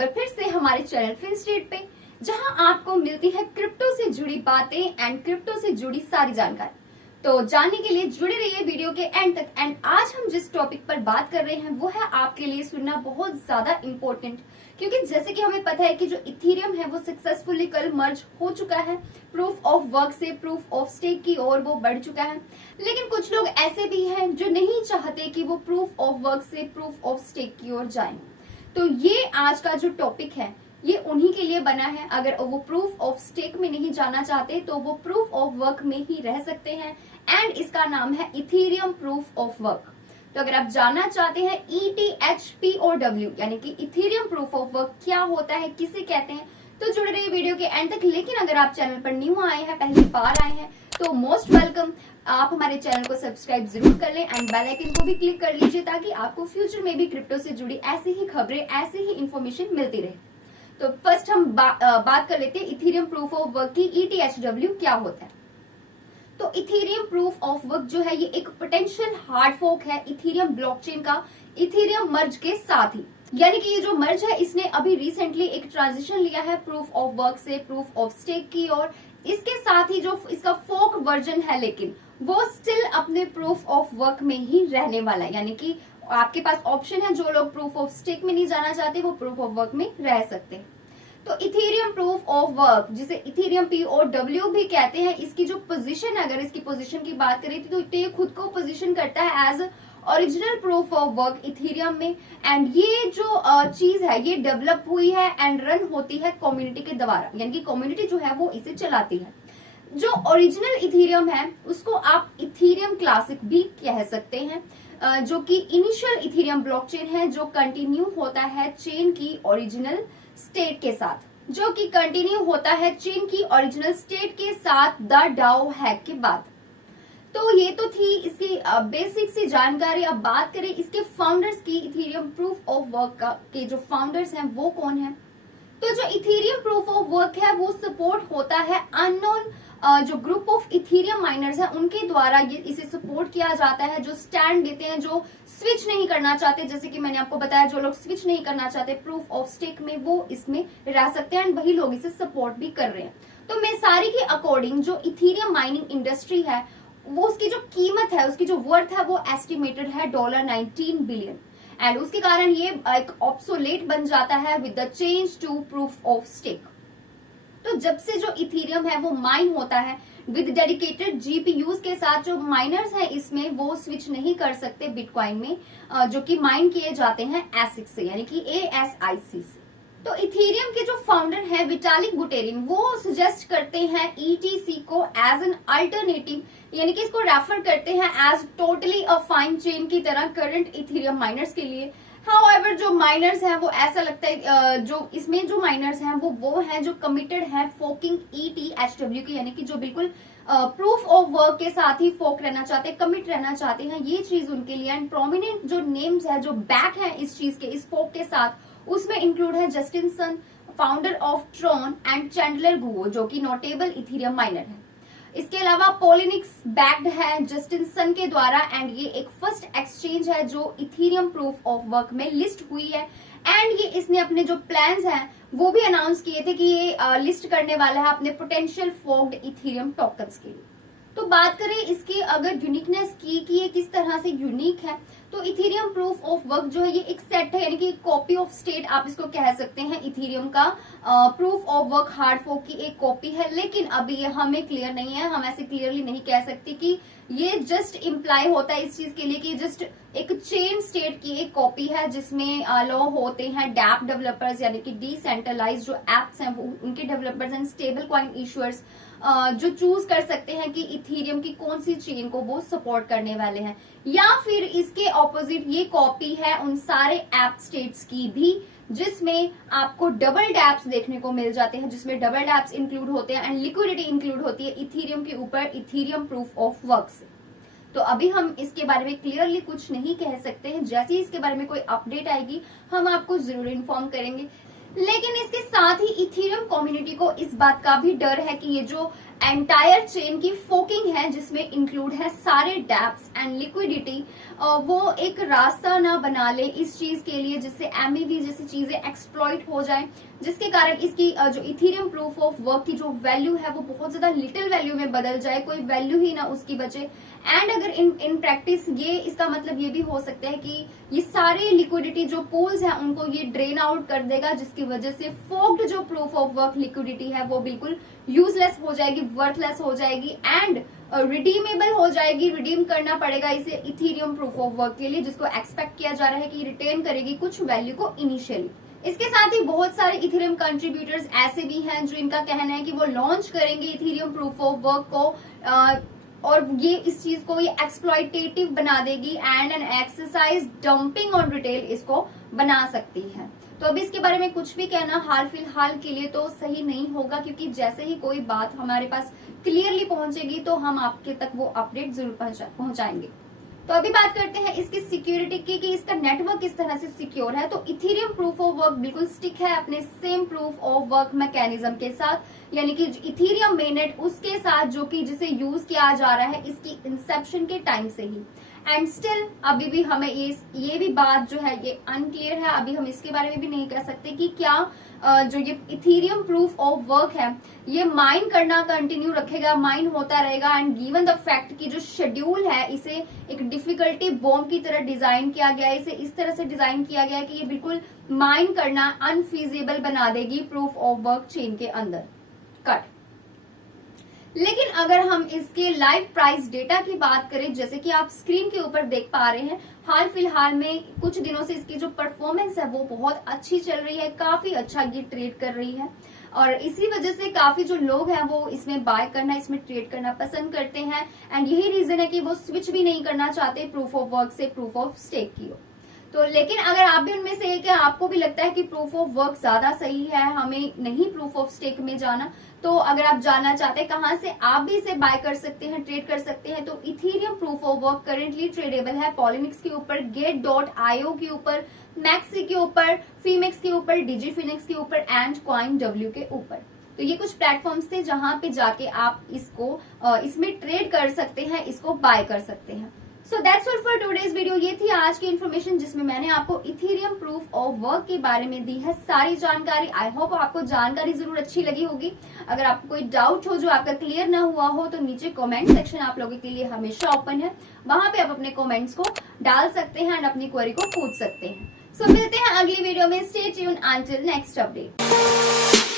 बार फिर से हमारे चैनल फिनस्ट्रीट पे, जहां आपको मिलती है क्रिप्टो से जुड़ी बातें एंड क्रिप्टो से जुड़ी सारी जानकारी। तो जानने के लिए जुड़े रहिए वीडियो के एंड तक। एंड आज हम जिस टॉपिक पर बात कर रहे हैं वो है आपके लिए सुनना बहुत ज्यादा इम्पोर्टेंट, क्योंकि जैसे कि हमें पता है कि जो इथेरियम है वो सक्सेसफुली कल मर्ज हो चुका है, प्रूफ ऑफ वर्क से प्रूफ ऑफ स्टेक की ओर वो बढ़ चुका है। लेकिन कुछ लोग ऐसे भी हैं जो नहीं चाहते कि वो प्रूफ ऑफ वर्क से प्रूफ ऑफ स्टेक की ओर जाएं। तो ये आज का जो टॉपिक है ये उन्हीं के लिए बना है। अगर वो प्रूफ ऑफ स्टेक में नहीं जाना चाहते तो वो प्रूफ ऑफ वर्क में ही रह सकते हैं, एंड इसका नाम है इथेरियम प्रूफ ऑफ वर्क। तो अगर आप जानना चाहते हैं ETHPOW यानी कि इथेरियम प्रूफ ऑफ वर्क क्या होता है, किसे कहते हैं, तो जुड़े रहिए वीडियो के एंड तक। लेकिन अगर आप चैनल पर न्यू आए हैं, पहली बार आए हैं, तो मोस्ट वेलकम। आप हमारे चैनल को सब्सक्राइब जरूर कर लें एंड बेल आइकन को भी क्लिक कर लीजिए, ताकि आपको फ्यूचर में भी क्रिप्टो से जुड़ी ऐसी ही खबरें, ऐसी ही इंफॉर्मेशन मिलती रहे। तो फर्स्ट हम बात कर लेते हैं इथेरियम प्रूफ ऑफ वर्क की। ETHW क्या होता है? तो इथेरियम प्रूफ ऑफ वर्क जो है ये एक पोटेंशियल हार्ड फोर्क है इथेरियम ब्लॉकचेन का, इथेरियम मर्ज के साथ ही। यानी कि ये जो मर्ज है इसने अभी रिसेंटली एक ट्रांजिशन लिया है प्रूफ ऑफ वर्क से प्रूफ ऑफ स्टेक की, और इसके साथ ही जो इसका फोर्क वर्जन है लेकिन वो स्टिल अपने प्रूफ ऑफ वर्क में ही रहने वाला है। यानी कि आपके पास ऑप्शन है, जो लोग प्रूफ ऑफ स्टेक में नहीं जाना चाहते वो प्रूफ ऑफ वर्क में रह सकते हैं। तो इथेरियम प्रूफ ऑफ वर्क, जिसे इथेरियम POW भी कहते हैं, इसकी जो पोजीशन, अगर इसकी पोजीशन की बात करें तो ये खुद को पोजीशन करता है as original proof of work Ethereum में। एंड ये जो चीज है ये डेवलप हुई है एंड रन होती है कम्युनिटी के द्वारा, यानी कि कम्युनिटी जो है वो इसे चलाती है। जो ओरिजिनल इथेरियम है उसको आप इथेरियम क्लासिक भी कह सकते हैं, जो कि इनिशियल इथेरियम ब्लॉकचेन है जो कंटिन्यू होता है चेन की ओरिजिनल स्टेट के साथ, जो कि कंटिन्यू होता है चेन की ओरिजिनल स्टेट के साथ द डाओ हैक के बाद। तो ये तो थी इसकी बेसिक सी जानकारी। अब बात करें इसके फाउंडर्स की, इथेरियम प्रूफ ऑफ वर्क के जो फाउंडर्स हैं वो कौन है। तो जो इथेरियम प्रूफ ऑफ वर्क है वो सपोर्ट होता है अननोन जो ग्रुप ऑफ इथेरियम माइनर्स है उनके द्वारा ये इसे सपोर्ट किया जाता है, जो स्टैंड देते हैं, जो स्विच नहीं करना चाहते। जैसे कि मैंने आपको बताया, जो लोग स्विच नहीं करना चाहते प्रूफ ऑफ स्टेक में वो इसमें रह सकते हैं, एंड वही लोग इसे सपोर्ट भी कर रहे हैं। तो मैं सारी के अकॉर्डिंग जो इथेरियम माइनिंग इंडस्ट्री है वो उसकी जो कीमत है, उसकी जो वर्थ है वो एस्टिमेटेड है $19 बिलियन, एंड उसके कारण ये एक ऑब्सोलेट बन जाता है with the change to proof of stake. तो जब से जो इथेरियम है वो माइन होता है विद डेडिकेटेड GPUs के साथ, जो माइनर्स हैं इसमें वो स्विच नहीं कर सकते बिटकॉइन में, जो कि माइन किए जाते हैं ASIC से, यानी कि ASIC से। तो इथेरियम के जो फाउंडर है विटालिक बुटेरिन, वो सजेस्ट करते हैं ETC को एज एन अल्टरनेटिव, यानी कि इसको रेफर करते हैं as totally a fine chain की तरह करंट इथेरियम माइनर्स के लिए। हाउएवर जो माइनर्स हैं वो ऐसा लगता है जो इसमें जो माइनर्स हैं वो हैं जो कमिटेड है फोकिंग ETHW की, यानी कि जो बिल्कुल प्रूफ ऑफ वर्क के साथ ही फोक रहना चाहते हैं, कमिट रहना चाहते हैं, ये चीज उनके लिए। एंड प्रोमिनेंट जो नेम्स है जो बैक है इस चीज के, इस फोक के साथ, उसमें इंक्लूड है Justin Sun, founder of Tron, and Chandler Guo जो कि नोटेबल इथेरियम माइनर है। इसके अलावा पोलिनिक्स बैक्ड है जस्टिन सन के द्वारा, एंड ये एक फर्स्ट एक्सचेंज है जो इथेरियम प्रूफ ऑफ वर्क में लिस्ट हुई है। एंड ये इसने अपने जो प्लान्स हैं वो भी अनाउंस किए थे कि ये लिस्ट करने वाला है अपने पोटेंशियल फोक्ड इथेरियम टोकन्स के लिए। तो बात करें इसकी अगर यूनिकनेस की कि ये किस तरह से यूनिक है, तो इथेरियम प्रूफ ऑफ वर्क जो है ये एक सेट है, यानी कि एक कॉपी ऑफ स्टेट आप इसको कह सकते हैं। इथेरियम का proof of work hard fork की एक कॉपी है, लेकिन अभी ये हमें क्लियर नहीं है, हम ऐसे क्लियरली नहीं कह सकते कि ये जस्ट इम्प्लाई होता है इस चीज के लिए कि जस्ट एक चेन स्टेट की एक कॉपी है, जिसमें लॉ होते हैं डैप डेवलपर्स, यानी कि डिसेंट्रलाइज जो एप्स हैं वो उनके डेवलपर्स एंड स्टेबल कॉइन इशुअर्स जो चूज कर सकते हैं कि इथेरियम की कौन सी चेन को वो सपोर्ट करने वाले हैं। या फिर इसके ऑपोजिट ये कॉपी है उन सारे ऐप स्टेट्स की भी जिसमें आपको डबल डैप्स देखने को मिल जाते हैं, जिसमें डबल डैप्स इंक्लूड होते हैं एंड लिक्विडिटी इंक्लूड होती है इथेरियम के ऊपर इथेरियम प्रूफ ऑफ वर्क से। तो अभी हम इसके बारे में क्लियरली कुछ नहीं कह सकते हैं, जैसे ही इसके बारे में कोई अपडेट आएगी हम आपको जरूर इन्फॉर्म करेंगे। लेकिन इसके साथ ही इथेरियम कम्युनिटी को इस बात का भी डर है कि ये जो एंटायर चेन की फोकिंग है जिसमें इंक्लूड है सारे डेप्स एंड लिक्विडिटी, वो एक रास्ता ना बना ले इस चीज के लिए जिससे MEV जैसी चीजें एक्सप्लॉइट हो जाए, जिसके कारण इसकी जो इथेरियम प्रूफ ऑफ वर्क की जो वैल्यू है वो बहुत ज्यादा लिटिल वैल्यू में बदल जाए, कोई वैल्यू ही ना उसकी बचे। एंड अगर इन प्रैक्टिस ये इसका मतलब ये भी हो सकता है कि ये सारे लिक्विडिटी जो पूल्स हैं उनको ये ड्रेन आउट कर देगा, जिसकी वजह से फोक्ड जो प्रूफ ऑफ वर्क लिक्विडिटी है वो बिल्कुल यूजलेस हो जाएगी, वर्थलेस हो जाएगी एंड रिडीमेबल हो जाएगी। रिडीम करना पड़ेगा इसे इथेरियम प्रूफ ऑफ वर्क के लिए, जिसको एक्सपेक्ट किया जा रहा है कि रिटेन करेगी कुछ वैल्यू को इनिशियली। इसके साथ ही बहुत सारे इथेरियम कंट्रीब्यूटर्स ऐसे भी हैं जो इनका कहना है कि वो लॉन्च करेंगे इथेरियम प्रूफ ऑफ वर्क को, और ये इस चीज को ये एक्सप्लॉइटेटिव बना देगी and an exercise dumping on retail इसको बना सकती है। तो अभी इसके बारे में कुछ भी कहना हाल फिलहाल के लिए तो सही नहीं होगा, क्योंकि जैसे ही कोई बात हमारे पास क्लियरली पहुंचेगी तो हम आपके तक वो अपडेट जरूर पहुंचाएंगे। तो अभी बात करते हैं इसकी सिक्योरिटी की कि इसका नेटवर्क किस तरह से सिक्योर है। तो इथेरियम प्रूफ ऑफ वर्क बिल्कुल स्टिक है अपने same proof of work mechanism के साथ, यानी कि इथेरियम मेननेट उसके साथ जो कि जिसे यूज किया जा रहा है इसकी इंसेप्शन के टाइम से ही। एंड स्टिल अभी भी हमें ये भी बात जो है ये अनक्लियर है, अभी हम इसके बारे में भी नहीं कह सकते कि क्या जो ये इथेरियम प्रूफ ऑफ वर्क है ये माइन करना कंटिन्यू रखेगा, माइन होता रहेगा। एंड गिवन द फैक्ट कि जो शेड्यूल है इसे एक डिफिकल्टी बॉम्ब की तरह डिजाइन किया गया है, इसे इस तरह से डिजाइन किया गया है कि ये बिल्कुल माइन करना अनफीजिबल बना देगी प्रूफ ऑफ वर्क चेन के अंदर कट। लेकिन अगर हम इसके लाइव प्राइस डेटा की बात करें, जैसे कि आप स्क्रीन के ऊपर देख पा रहे हैं, हाल फिलहाल में कुछ दिनों से इसकी जो परफॉर्मेंस है वो बहुत अच्छी चल रही है, काफी अच्छा ये ट्रेड कर रही है और इसी वजह से काफी जो लोग हैं वो इसमें बाय करना, इसमें ट्रेड करना पसंद करते हैं। एंड यही रीजन है कि वो स्विच भी नहीं करना चाहते प्रूफ ऑफ वर्क से प्रूफ ऑफ स्टेक की। तो लेकिन अगर आप भी उनमें से एक है, आपको भी लगता है कि प्रूफ ऑफ वर्क ज्यादा सही है, हमें नहीं प्रूफ ऑफ स्टेक में जाना, तो अगर आप जानना चाहते हैं कहां से आप भी इसे बाय कर सकते हैं, ट्रेड कर सकते हैं, तो Ethereum proof of work currently tradable है पॉलिनिक्स के ऊपर, Gate.io के ऊपर, मैक्सी के ऊपर, फीमेक्स के ऊपर, डिजीफिनिक्स के ऊपर एंड CoinW के ऊपर। तो ये कुछ प्लेटफॉर्म्स थे जहां पे जाके आप इसको इसमें ट्रेड कर सकते हैं, इसको बाय कर सकते हैं। So that's all for today's video. ये थी आज की इन्फॉर्मेशन जिसमें मैंने आपको इथेरियम प्रूफ ऑफ वर्क के बारे में दी है सारी जानकारी। आई होप आपको जानकारी जरूर अच्छी लगी होगी। अगर आपको कोई डाउट हो जो आपका क्लियर ना हुआ हो तो नीचे कमेंट सेक्शन आप लोगों के लिए हमेशा ओपन है, वहां पे आप अपने कमेंट्स को डाल सकते हैं एंड अपनी क्वेरी को पूछ सकते हैं। सो मिलते हैं अगली वीडियो में। Stay tuned until next update.